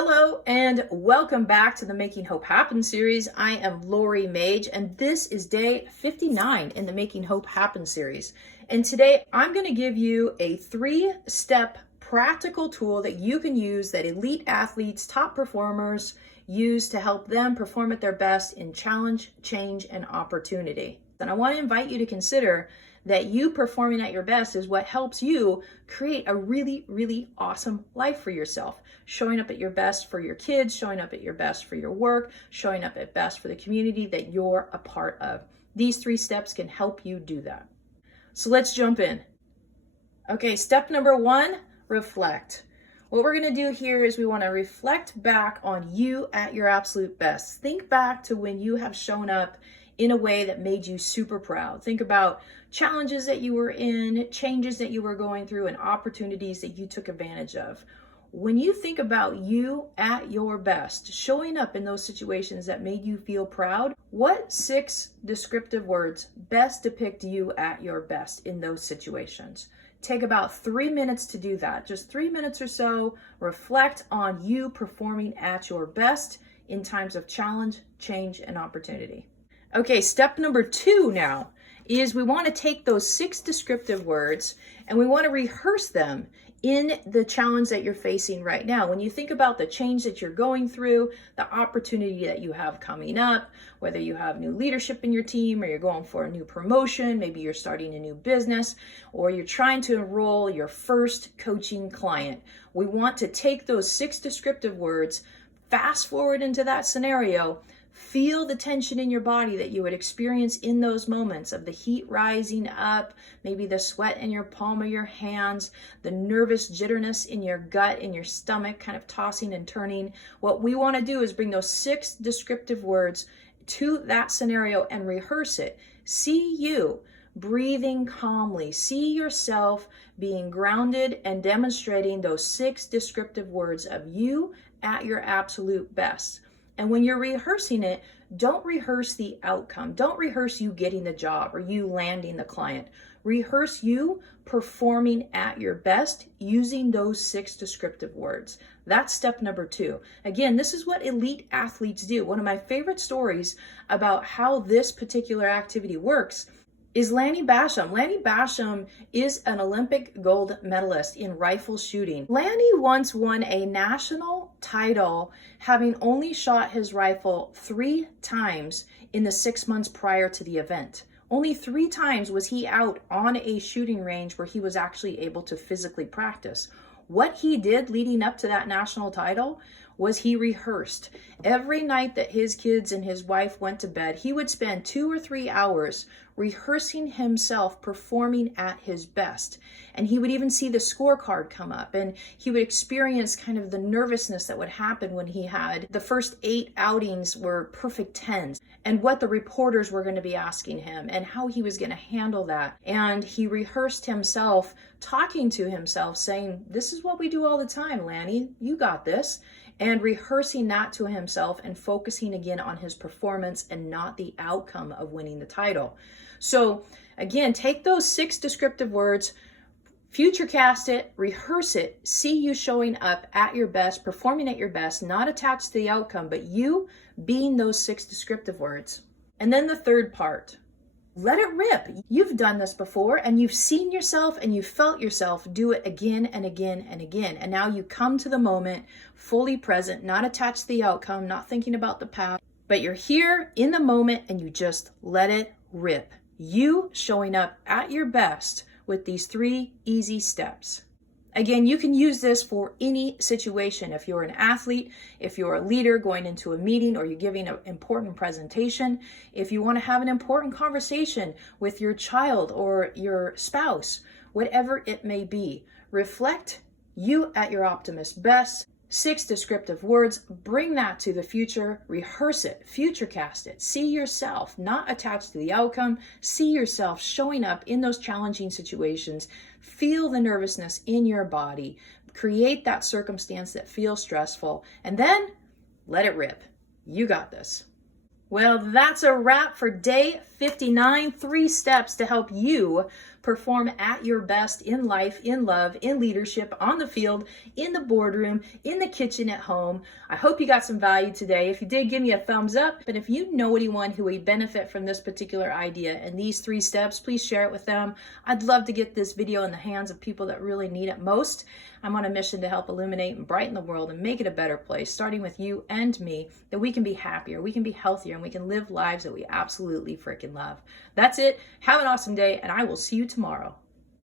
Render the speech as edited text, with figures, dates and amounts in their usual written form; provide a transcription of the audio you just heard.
Hello and welcome back to the Making Hope Happen series. I am Lori Mage and this is day 59 in the Making Hope Happen series. And today I'm going to give you a 3-step practical tool that you can use that elite athletes, top performers use to help them perform at their best in challenge, change, and opportunity. And I want to invite you to consider that you performing at your best is what helps you create a really, really awesome life for yourself. Showing up at your best for your kids, showing up at your best for your work, showing up at best for the community that you're a part of. These 3 steps can help you do that. So let's jump in. Okay, step number 1, reflect. What we're going to do here is we want to reflect back on you at your absolute best. Think back to when you have shown up in a way that made you super proud. Think about challenges that you were in, changes that you were going through, and opportunities that you took advantage of. When you think about you at your best, showing up in those situations that made you feel proud, what 6 descriptive words best depict you at your best in those situations? Take about 3 minutes to do that. Just 3 minutes or so. Reflect on you performing at your best in times of challenge, change, and opportunity. Okay, step number 2 now is we want to take those 6 descriptive words and we want to rehearse them in the challenge that you're facing right now. When you think about the change that you're going through, the opportunity that you have coming up, whether you have new leadership in your team or you're going for a new promotion, maybe you're starting a new business, or you're trying to enroll your first coaching client, we want to take those 6 descriptive words, fast forward into that scenario. Feel the tension in your body that you would experience in those moments of the heat rising up, maybe the sweat in your palm of your hands, the nervous jitterness in your gut, in your stomach, kind of tossing and turning. What we want to do is bring those 6 descriptive words to that scenario and rehearse it. See you breathing calmly. See yourself being grounded and demonstrating those 6 descriptive words of you at your absolute best. And when you're rehearsing it, don't rehearse the outcome. Don't rehearse you getting the job or you landing the client. Rehearse you performing at your best using those 6 descriptive words. That's step number 2. Again, this is what elite athletes do. One of my favorite stories about how this particular activity works is Lanny Basham. Lanny Basham is an Olympic gold medalist in rifle shooting. Lanny once won a national title having only shot his rifle 3 times in the 6 months prior to the event. Only 3 times was he out on a shooting range where he was actually able to physically practice. What he did leading up to that national title was he rehearsed. Every night that his kids and his wife went to bed, he would spend 2 or 3 hours rehearsing himself performing at his best. And he would even see the scorecard come up and he would experience kind of the nervousness that would happen when he had the first 8 outings were perfect 10s and what the reporters were going to be asking him and how he was going to handle that. And he rehearsed himself talking to himself saying, "This is what we do all the time, Lanny, you got this." And rehearsing that to himself and focusing again on his performance and not the outcome of winning the title. So again, take those 6 descriptive words, future cast it, rehearse it, see you showing up at your best, performing at your best, not attached to the outcome, but you being those 6 descriptive words. And then the third part, let it rip. You've done this before and you've seen yourself and you felt yourself do it again and again and again. And now you come to the moment fully present, not attached to the outcome, not thinking about the past, but you're here in the moment and you just let it rip. You showing up at your best with these 3 easy steps. Again, you can use this for any situation. If you're an athlete, if you're a leader going into a meeting or you're giving an important presentation, if you want to have an important conversation with your child or your spouse, whatever it may be, reflect you at your optimist best. 6 descriptive words, bring that to the future, rehearse it, future cast it, see yourself not attached to the outcome, see yourself showing up in those challenging situations, feel the nervousness in your body, create that circumstance that feels stressful, and then let it rip. You got this. Well, that's a wrap for day 59, 3 steps to help you perform at your best in life, in love, in leadership, on the field, in the boardroom, in the kitchen at home. I hope you got some value today. If you did, give me a thumbs up. But if you know anyone who would benefit from this particular idea and these 3 steps, please share it with them. I'd love to get this video in the hands of people that really need it most. I'm on a mission to help illuminate and brighten the world and make it a better place, starting with you and me, that we can be happier, we can be healthier, and we can live lives that we absolutely freaking love. That's it. Have an awesome day, and I will see you tomorrow.